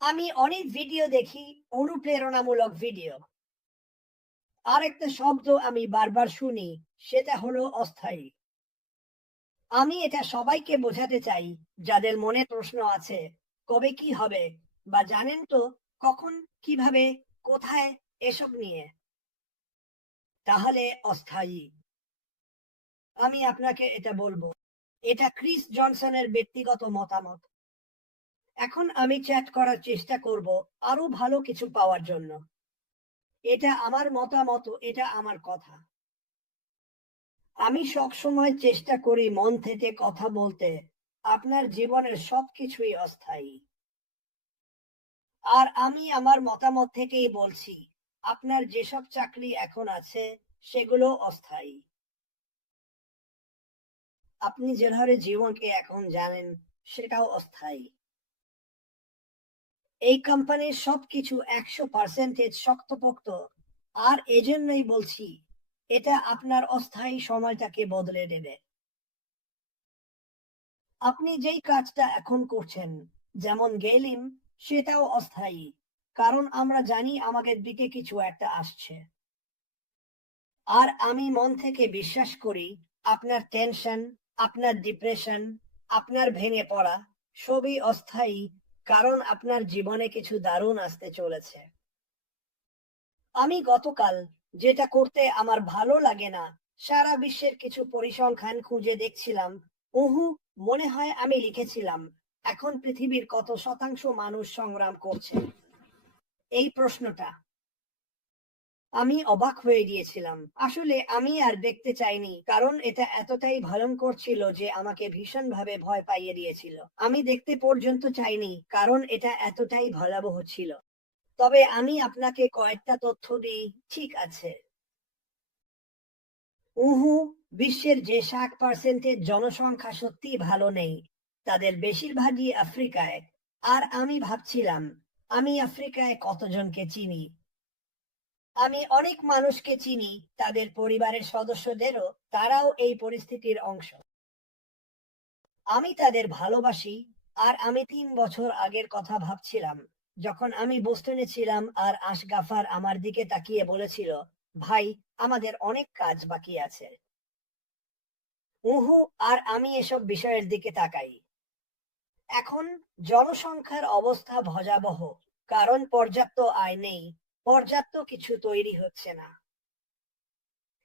আমি অনেক ভিডিও দেখি, অনুপ্রেরণামূলক ভিডিও। আরেকটা শব্দ আমি বারবার শুনি, সেটা হলো অস্থায়ী। আমি এটা সবাইকে বোঝাতে চাই, যাদের মনে প্রশ্ন আছে, কবে কি হবে, বা জানেন তো কখন, কিভাবে, কোথায়, এসব নিয়ে। তাহলে অস্থায়ী। আমি আপনাকে এটা বলবো, এটা ক্রিস জনসনের ব্যক্তিগত মতামত। এখন আমি চ্যাট করার চেষ্টা করব আরো ভালো কিছু পাওয়ার জন্য। এটা আমার মতামত, এটা আমার কথা। আমি সবসময় চেষ্টা করি মন থেকে কথা বলতে। আপনার জীবনের সবকিছুই অস্থায়ী। আর আমি আমার মতামত থেকেই বলছি, আপনার যেসব চাকরি এখন আছে সেগুলো অস্থায়ী। আপনি যেভাবে জীবনকে এখন জানেন সেটাও অস্থায়ী। এই কোম্পানির সবকিছু 100% শক্তপোক্ত। আর এজন্যই বলছি, এটা আপনার অস্থায়ী সময়টাকে বদলে দেবে। আপনি যেই কাজটা এখন করছেন, যেমন গেলিম, সেটাও অস্থায়ী। কারণ আমরা জানি আমাদের দিকে কিছু একটা আসছে। আর আমি মন থেকে বিশ্বাস করি, আপনার টেনশন, আপনার ডিপ্রেশন, আপনার ভেঙে পড়া সবই অস্থায়ী। কারণ আপনার জীবনে কিছু দারুণ আসতে চলেছে। আমি গতকাল যেটা করতে আমার ভালো লাগে না, সারা বিশ্বের কিছু পরিসংখ্যান খুঁজে দেখছিলাম। উহু, মনে হয় আমি লিখেছিলাম, এখন পৃথিবীর কত শতাংশ মানুষ সংগ্রাম করছে। এই প্রশ্নটা আমি অবাক হয়ে গিয়েছিলাম। আসলে আমি আর দেখতে চাইনি, কারণ এটা এতটাই ভয়ঙ্কর ছিল যে আমাকে ভীষণভাবে ভয় পাইয়ে দিয়েছিল। আমি দেখতে পর্যন্ত চাইনি, কারণ এটা এতটাই ভয়াবহ ছিল। তবে আমি আপনাকে কয়েকটা তথ্য দিই, ঠিক আছে? উহু, বিশ্বের যে 60% জনসংখ্যা সত্যি ভালো নেই, তাদের বেশিরভাগই আফ্রিকায়। আর আমি ভাবছিলাম, আমি আফ্রিকায় কতজনকে চিনি। আমি অনেক মানুষকে চিনি, তাদের পরিবারের সদস্যদেরও, তারাও এই পরিস্থিতির অংশ। আমি তাদের ভালোবাসি। আর আমি 3 বছর আগের কথা ভাবছিলাম, যখন আমি বোস্টনে ছিলাম আর আশগাফার আমার দিকে তাকিয়ে বলেছিল, ভাই, আমাদের অনেক কাজ বাকি আছে। উহু, আর আমি এসব বিষয়ের দিকে তাকাই। এখন জনসংখ্যার অবস্থা ভয়াবহ। কারণ পর্যাপ্ত আয় নেই, পর্যাপ্ত কিছু তৈরি হচ্ছে না।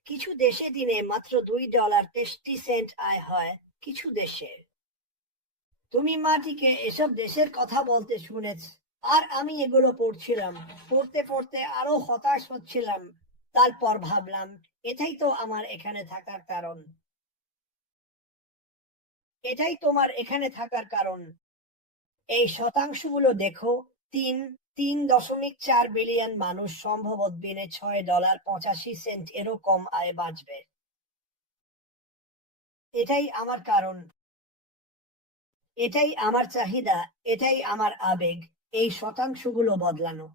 কিছু দেশে দিনে মাত্র $2.63 আয় হয়। কিছু দেশে। তুমি মাটিকে এসব দেশের কথা বলতে শুনেছ। আর আমি এগুলো পড়ছিলাম। পড়তে পড়তে আরো হতাশ হচ্ছিলাম। তারপর ভাবলাম, এটাই তো আমার এখানে থাকার কারণ। এটাই তোমার এখানে থাকার কারণ। এই শতাংশগুলো দেখো। তিন 3.4 বিলিয়ন মানুষ সম্ভবত দিনে $6.85 এরও কম আয় বাঁচবে। এটাই আমার কারণ। এটাই আমার চাহিদা। এটাই আমার আবেগ। এই শতাংশগুলো বদলানো।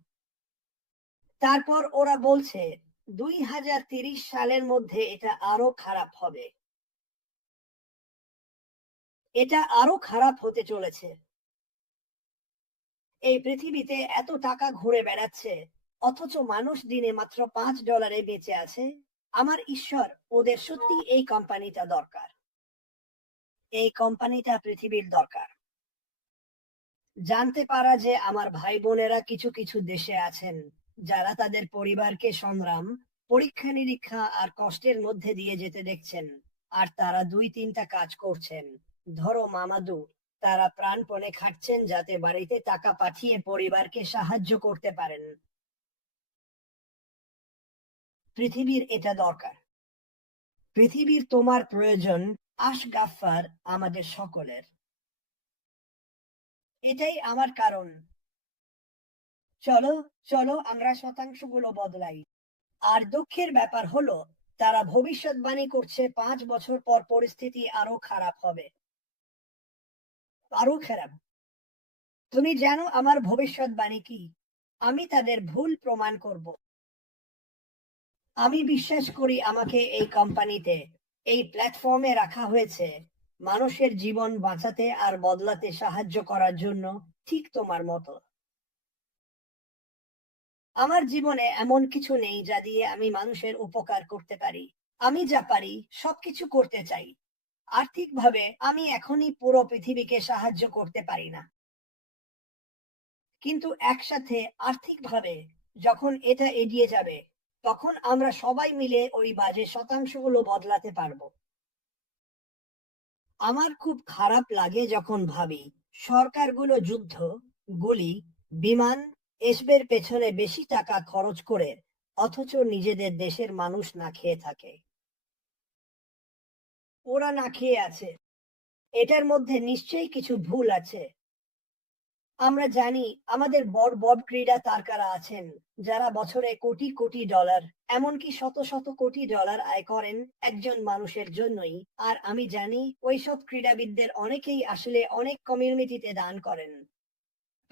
তারপর ওরা বলছে 2030 সালের মধ্যে এটা আরো খারাপ হবে। এটা আরো খারাপ হতে চলেছে। এই পৃথিবীতে এত টাকা ঘুরে বেড়াচ্ছে, অথচ মানুষ দিনে মাত্র $5 বেঁচে আছে। আমার ঈশ্বর, ওদের সত্যি এই কোম্পানিটা দরকার। এই কোম্পানিটা পৃথিবীর দরকার। জানতে পারা যে আমার ভাই বোনেরা কিছু কিছু দেশে আছেন, যারা তাদের পরিবারকে সংগ্রাম, পরীক্ষা নিরীক্ষা আর কষ্টের মধ্যে দিয়ে যেতে দেখছেন। আর তারা 2-3টা কাজ করছেন। ধরো মামাদু, তারা প্রাণপণে খাটছেন যাতে বাড়িতে টাকা পাঠিয়ে পরিবারকে সাহায্য করতে পারেন। পৃথিবীর এটা দরকার। পৃথিবীর তোমার প্রয়োজন। আশগাফার, আমাদের সকলের। এটাই আমার কারণ। চলো, চলো আমরা শতাংশগুলো বদলাই। আর দুঃখের ব্যাপার হলো, তারা ভবিষ্যৎবাণী করছে 5 বছর পর পরিস্থিতি আরো খারাপ হবে। আরো খারাপ। তুমি জানো আমার ভবিষ্যৎবাণী কি? আমি তাদের ভুল প্রমাণ করব। আমি বিশ্বাস করি আমাকে এই কোম্পানিতে, এই প্ল্যাটফর্মে রাখা হয়েছে মানুষের জীবন বাঁচাতে আর বদলাতে সাহায্য করার জন্য, ঠিক তোমার মতো। আমার জীবনে এমন কিছু নেই যা দিয়ে আমি মানুষের উপকার করতে পারি। আমি যা পারি সবকিছু করতে চাই। আর্থিকভাবে আমি এখনই পুরো পৃথিবীকে সাহায্য করতে পারি না। কিন্তু একসাথে আর্থিকভাবে যখন এটা এগিয়ে যাবে, তখন আমরা সবাই মিলে ওই বাজে শতাংশগুলো বদলাতে পারবো। আমার খুব খারাপ লাগে যখন ভাবি সরকারগুলো যুদ্ধ, গুলি, বিমান এসবের পেছনে বেশি টাকা খরচ করে অথচ নিজেদের দেশের মানুষ না খেয়ে থাকে। ওরা না খেয়ে আছে, এটার মধ্যে নিশ্চয়ই কিছু ভুল আছে। আমরা জানি আমাদের বড় বড় ক্রীড়া তারকারা আছেন যারা বছরে কোটি কোটি ডলার, এমনকি শত শত কোটি ডলার আয় করেন একজন মানুষের জন্যই। আর আমি জানি ওইসব ক্রীড়াবিদদের অনেকেই আসলে অনেক কমিউনিটিতে দান করেন।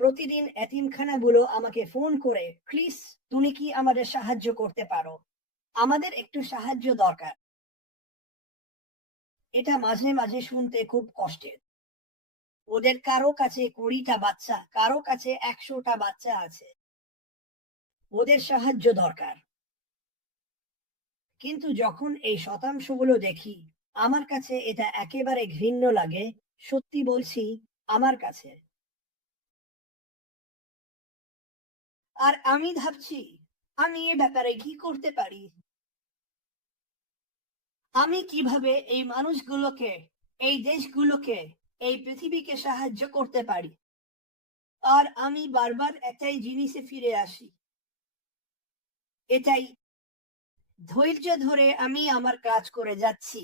প্রতিদিন এতিমখানাগুলো আমাকে ফোন করে, ক্রিস, তুমি কি আমাদের সাহায্য করতে পারো? আমাদের একটু সাহায্য দরকার। এটা মাঝে মাঝে শুনতে খুব কষ্টের। ওদের কারো কাছে 20টা বাচ্চা, কারো কাছে 100টা বাচ্চা আছে। ওদের সাহায্য দরকার। কিন্তু যখন এই শতাংশগুলো দেখি, আমার কাছে এটা একেবারে ঘৃণ্য লাগে। সত্যি বলছি, আমার কাছে। আর আমি ভাবছি, আমি এ ব্যাপারে কি করতে পারি? আমি কিভাবে এই মানুষগুলোকে, এই দেশগুলোকে, এই পৃথিবীকে সাহায্য করতে পারি? আর আমি বারবার একটাই জিনিসে ফিরে আসি। এটাই, ধৈর্য ধরে আমি আমার কাজ করে যাচ্ছি।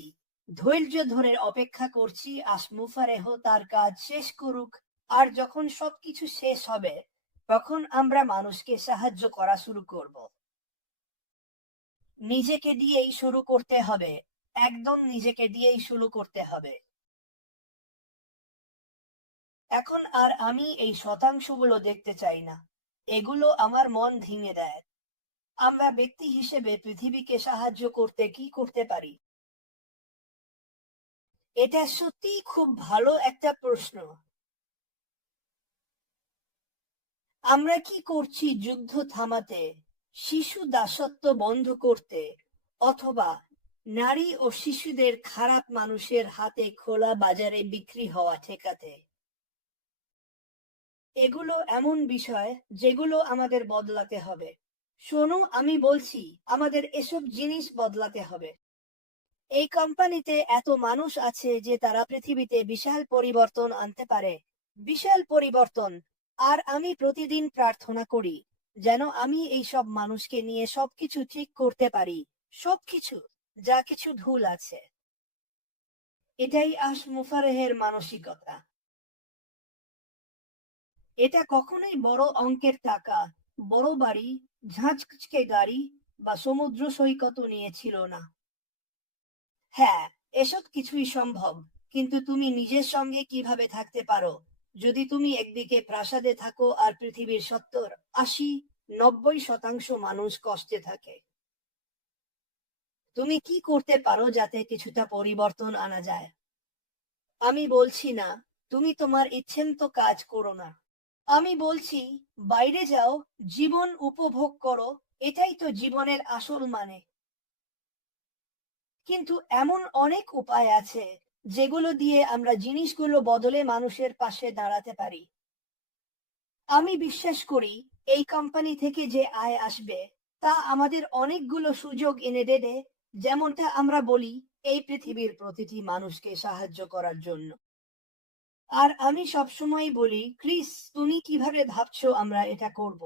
ধৈর্য ধরে অপেক্ষা করছি আসমুফারেহ তার কাজ শেষ করুক। আর যখন সবকিছু শেষ হবে, তখন আমরা মানুষকে সাহায্য করা শুরু করব। নিজেকে দিয়েই শুরু করতে হবে। একদম নিজেকে দিয়েই শুরু করতে হবে। এখন আর আমি এই শতাংশগুলো দেখতে চাই না। এগুলো আমার মন ভেঙে দেয়। আমরা ব্যক্তি হিসেবে পৃথিবীকে সাহায্য করতে কি করতে পারি? এটা সত্যিই খুব ভালো একটা প্রশ্ন। আমরা কি করছি যুদ্ধ থামাতে, শিশু দাসত্ব বন্ধ করতে, অথবা নারী ও শিশুদের খারাপ মানুষের হাতে খোলা বাজারে বিক্রি হওয়া ঠেকাতে? এগুলো এমন বিষয় যেগুলো আমাদের বদলাতে হবে। শোনো, আমি বলছি, আমাদের এসব জিনিস বদলাতে হবে। এই কোম্পানিতে এত মানুষ আছে যে তারা পৃথিবীতে বিশাল পরিবর্তন আনতে পারে। বিশাল পরিবর্তন। আর আমি প্রতিদিন প্রার্থনা করি যেন আমি এই সব মানুষকে নিয়ে সবকিছু ঠিক করতে পারি। সবকিছু, যা কিছু ভুল আছে। এটাই মুফারেহের মানসিকতা। এটা কখনোই বড় অঙ্কের টাকা, বড় বাড়ি, ঝাঁচকে গাড়ি বা সমুদ্র সৈকত নিয়েছিল না। হ্যাঁ, এসব কিছুই সম্ভব। কিন্তু তুমি নিজের সঙ্গে কিভাবে থাকতে পারো যদি তুমি একদিকে প্রাসাদে থাকো আর পৃথিবীর 70, 80, 90% মানুষ কষ্টে থাকে? তুমি কি করতে পারো যাতে কিছুটা পরিবর্তন আনা যায়? আমি বলছি না তুমি তোমার ইচ্ছেমতো কাজ করো না। আমি বলছি বাইরে যাও, জীবন উপভোগ করো। এটাই তো জীবনের আসল মানে। কিন্তু এমন অনেক উপায় আছে যেগুলো দিয়ে আমরা জিনিসগুলো বদলে মানুষের পাশে দাঁড়াতে পারি। আমি বিশ্বাস করি এই কোম্পানি থেকে যে আয় আসবে তা আমাদের অনেকগুলো সুযোগ এনে দেবে, যেমনটা আমরা বলি এই পৃথিবীর প্রতিটি মানুষকে সাহায্য করার জন্য। আর আমি সবসময় বলি, ক্রিস, তুমি কিভাবে ভাবছো আমরা এটা করব?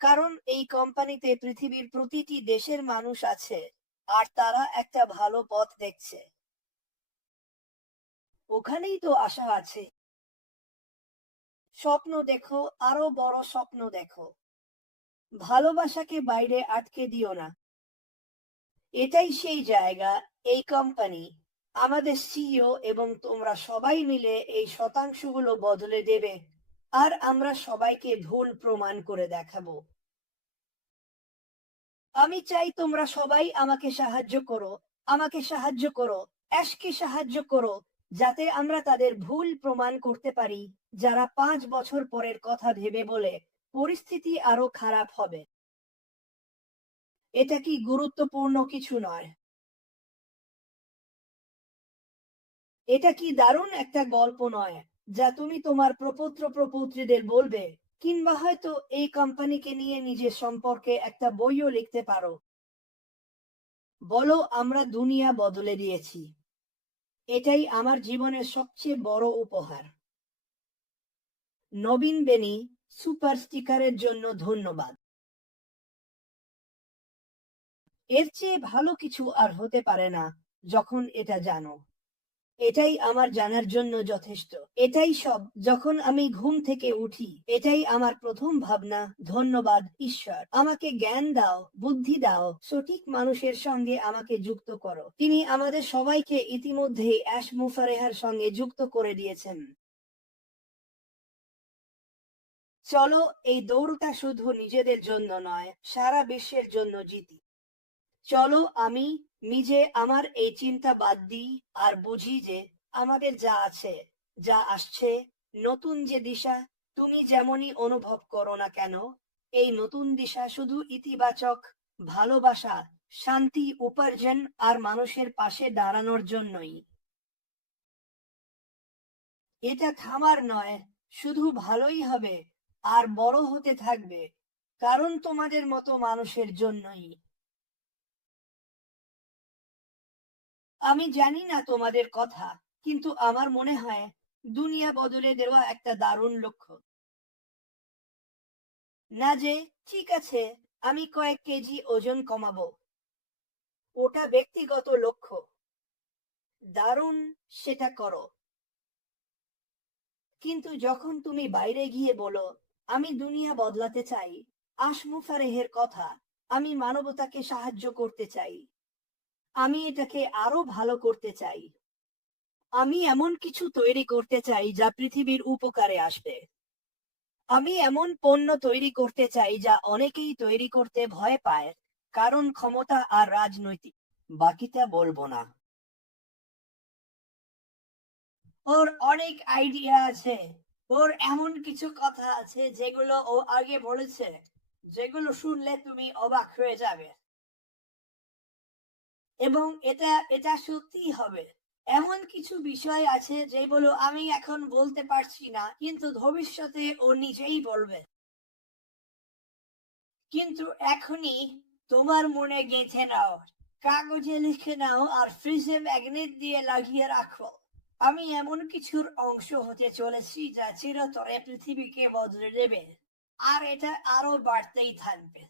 কারণ এই কোম্পানিতে পৃথিবীর প্রতিটি দেশের মানুষ আছে আর তারা একটা ভালো পথ দেখছে। ওখানেই তো আশা আছে। স্বপ্ন দেখো, আরো বড় স্বপ্ন দেখো। ভালোবাসাকে বাইরে আটকে দিও না। এটাই সেই জায়গা, এই কোম্পানি, আমাদের সিইও এবং তোমরা সবাই মিলে এই শতাংশগুলো বদলে দেবে। আর আমরা সবাইকে ভুল প্রমাণ করে দেখাবো। আমি চাই তোমরা সবাই আমাকে সাহায্য করো। আমাকে সাহায্য করো, অ্যাশকে সাহায্য করো, যাতে আমরা তাদের ভুল প্রমাণ করতে পারি, যারা 5 বছর পরের কথা ভেবে বলে পরিস্থিতি আরো খারাপ হবে। এটা কি গুরুত্বপূর্ণ কিছু নয়? এটা কি দারুণ একটা গল্প নয়, যা তুমি তোমার প্রপৌত্র প্রপৌত্রীদের বলবে? কিংবা হয়তো এই কোম্পানিকে নিয়ে নিজের সম্পর্কে একটা বইও লিখতে পারো। বলো, আমরা দুনিয়া বদলে দিয়েছি। এটাই আমার জীবনের সবচেয়ে বড় উপহার। নবীন বেনি, সুপার স্টিকারের জন্য ধন্যবাদ। এর চেয়ে ভালো কিছু আর হতে পারে না যখন এটা জানো। এটাই আমার জানার জন্য যথেষ্ট। এটাই সব। যখন আমি ঘুম থেকে উঠি, এটাই আমার প্রথম ভাবনা। ধন্যবাদ ঈশ্বর, আমাকে জ্ঞান দাও, বুদ্ধি দাও, সঠিক মানুষের সঙ্গে আমাকে যুক্ত করো। তিনি আমাদের সবাইকে ইতিমধ্যেই অ্যাশ মুফারেহার সঙ্গে যুক্ত করে দিয়েছেন। চলো এই দৌড়টা শুধু নিজেদের জন্য নয়, সারা বিশ্বের জন্য জিতি। চলো আমি নিজে আমার এই চিন্তা বাদ দিই আর বুঝি যে আমাদের যা আছে, যা আসছে, নতুন যে দিশা, তুমি যেমনই অনুভব করো না কেন, এই নতুন দিশা শুধু ইতিবাচক, ভালোবাসা, শান্তি, উপার্জন আর মানুষের পাশে দাঁড়ানোর জন্যই। এটা থামার নয়, শুধু ভালোই হবে আর বড় হতে থাকবে, কারণ তোমাদের মতো মানুষের জন্যই। আমি জানি না তোমাদের কথা, কিন্তু আমার মনে হয় দুনিয়া বদলে দেওয়া একটা দারুণ লক্ষ্য। না যে ঠিক আছে, আমি কয়েক কেজি ওজন কমাবো, ওটা ব্যক্তিগত লক্ষ্য। দারুণ, সেটা করো। কিন্তু যখন তুমি বাইরে গিয়ে বলো, আমি দুনিয়া বদলাতে চাই, আশমুফারেহের কথা, আমি মানবতাকে সাহায্য করতে চাই, আমি এটাকে আরো ভালো করতে চাই, আমি এমন কিছু তৈরি করতে চাই যা পৃথিবীর উপকারে আসবে, আমি এমন পণ্য তৈরি করতে চাই যা অনেকেই তৈরি করতে ভয় পায়, কারণ ক্ষমতা আর রাজনৈতিক। বাকিটা বলবো না। ওর অনেক আইডিয়া আছে, ওর এমন কিছু কথা আছে যেগুলো ও আগে বলেছে, যেগুলো শুনলে তুমি অবাক হয়ে যাবে। এবং এটা এটা সত্যি হবে। এমন কিছু বিষয় আছে যেগুলো আমি এখন বলতে পারছি না, কিন্তু ভবিষ্যতে ও নিজেই বলবে। কিন্তু এখনই তোমার মনে গেঁথে নাও, কাগজে লিখে নাও আর ফ্রিজে ম্যাগনেট দিয়ে লাগিয়ে রাখো। আমি এমন কিছুর অংশ হতে চলেছি যা চিরতরে পৃথিবীকে বদলে দেবে, আর এটা আরো বাড়তেই থাকবে।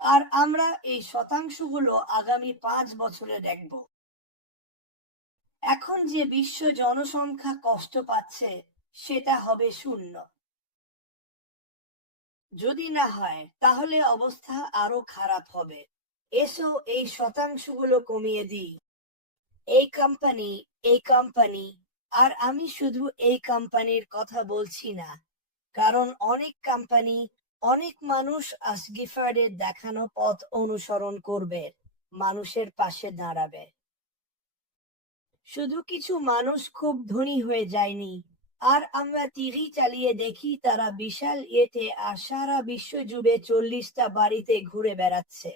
আর আমরা এই শতাংশগুলো আগামী 5 বছরে দেখব। এখন যে বিশ্ব জনসংখ্যা কষ্ট পাচ্ছে, সেটা হবে 0। যদি না হয় তাহলে অবস্থা আরো খারাপ হবে। এসো এই শতাংশগুলো কমিয়ে দিই। এই কোম্পানি, এই কোম্পানি, আর আমি শুধু এই কোম্পানির কথা বলছি না, কারণ অনেক কোম্পানি, অনেক মানুষ আসগিফার্ডের দেখানো পথ অনুসরণ করবে, মানুষের পাশে দাঁড়াবে। শুধু কিছু মানুষ খুব ধনী হয়ে যায়নি, আর আমরা টিভি চালিয়ে দেখি তারা বিশাল ইয়েতে আর সারা বিশ্ব জুড়ে 40টা বাড়িতে ঘুরে বেড়াচ্ছে।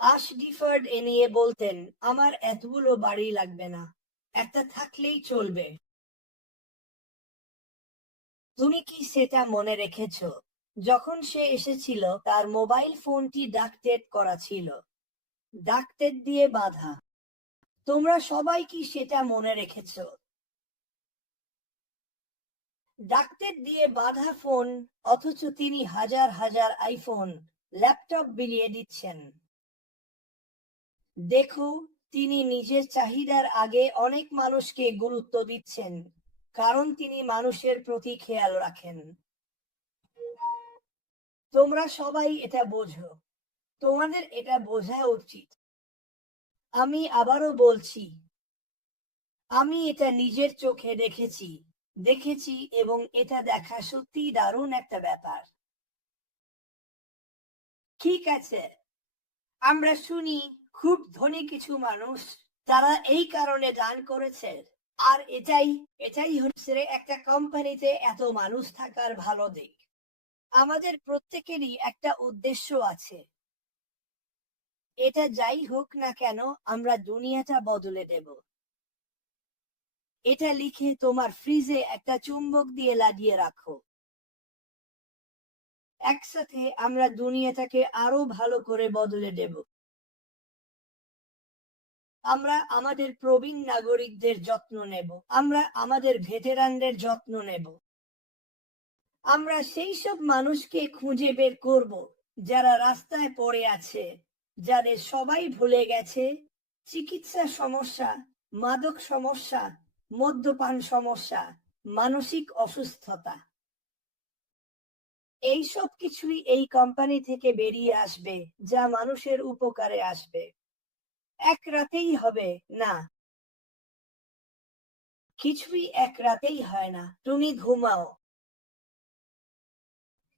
আশ গিফার্ড এ নিয়ে বলতেন, আমার এতগুলো বাড়ি লাগবে না, একটা থাকলেই চলবে। তুমি কি সেটা মনে রেখেছ? যখন সে এসেছিল তার মোবাইল ফোনটি ডাকটেড করা ছিল, ডাকটেড দিয়ে বাঁধা। তোমরা সবাই কি সেটা মনে রেখেছ? ডাকটেড দিয়ে বাঁধা ফোন, অথচ তিনি হাজার হাজার আইফোন, ল্যাপটপ বিলিয়ে দিচ্ছেন। দেখো, তিনি নিজের চাহিদার আগে অনেক মানুষকে গুরুত্ব দিচ্ছেন, কারণ তিনি মানুষের প্রতি খেয়াল রাখেন। তোমরা সবাই এটা বোঝো, তোমাদের এটা বোঝা উচিত। আমি আবারও বলছি, আমি এটা নিজের চোখে দেখেছি, দেখেছি, এবং এটা দেখা সত্যি দারুণ একটা ব্যাপার। ঠিক আছে, আমরা শুনি খুব ধনী কিছু মানুষ, তারা এই কারণে দান করেছে, আর এটাই এটাই হচ্ছে একটা কোম্পানিতে এত মানুষ থাকার ভালো দিক। আমাদের প্রত্যেকেরই একটা উদ্দেশ্য আছে। এটা যাই হোক না কেন, আমরা দুনিয়াটা বদলে দেব। এটা লিখে তোমার ফ্রিজে একটা চুম্বক দিয়ে লাগিয়ে রাখো। একসাথে আমরা দুনিয়াটাকে আরো ভালো করে বদলে দেব। আমরা আমাদের প্রবীণ নাগরিকদের যত্ন নেব। আমরা আমাদের ভেটেরানদের যত্ন নেব। আমরা সেই সব মানুষকে খুঁজে বের করব যারা রাস্তায় পড়ে আছে, যাদের সবাই ভুলে গেছে। চিকিৎসা সমস্যা, মাদক সমস্যা, মদ্যপান সমস্যা, মানসিক অসুস্থতা, এই সব কিছুই এই কোম্পানি থেকে বেরিয়ে আসবে, যা মানুষের উপকারে আসবে। এক রাতেই হবে না, কিছুই এক রাতেই হয় না। তুমি ঘুমাও,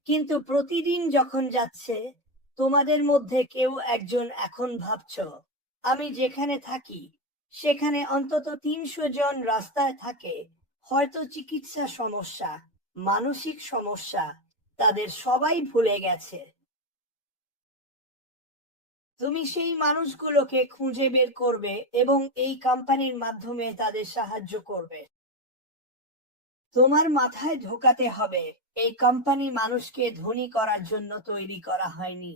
কিন্তু প্রতিদিন যখন যাচ্ছে, তোমাদের মধ্যে কেউ একজন এখন ভাবছো, আমি যেখানে থাকি সেখানে অন্তত ৩০০ জন রাস্তায় থাকে, হয়তো চিকিৎসা সমস্যা, মানসিক সমস্যা, তাদের সবাই ভুলে গেছে। তুমি সেই মানুষগুলোকে খুঁজে বের করবে এবং এই কোম্পানির মাধ্যমে তাদের সাহায্য করবে। তোমার মাথায় ঢোকাতে হবে, এই কোম্পানি মানুষকে ধনী করার জন্য তৈরি করা হয়নি।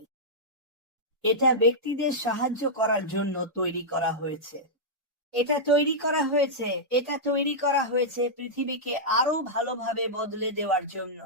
এটা ব্যক্তিদের সাহায্য করার জন্য তৈরি করা হয়েছে। এটা তৈরি করা হয়েছে পৃথিবীকে আরো ভালোভাবে বদলে দেওয়ার জন্য।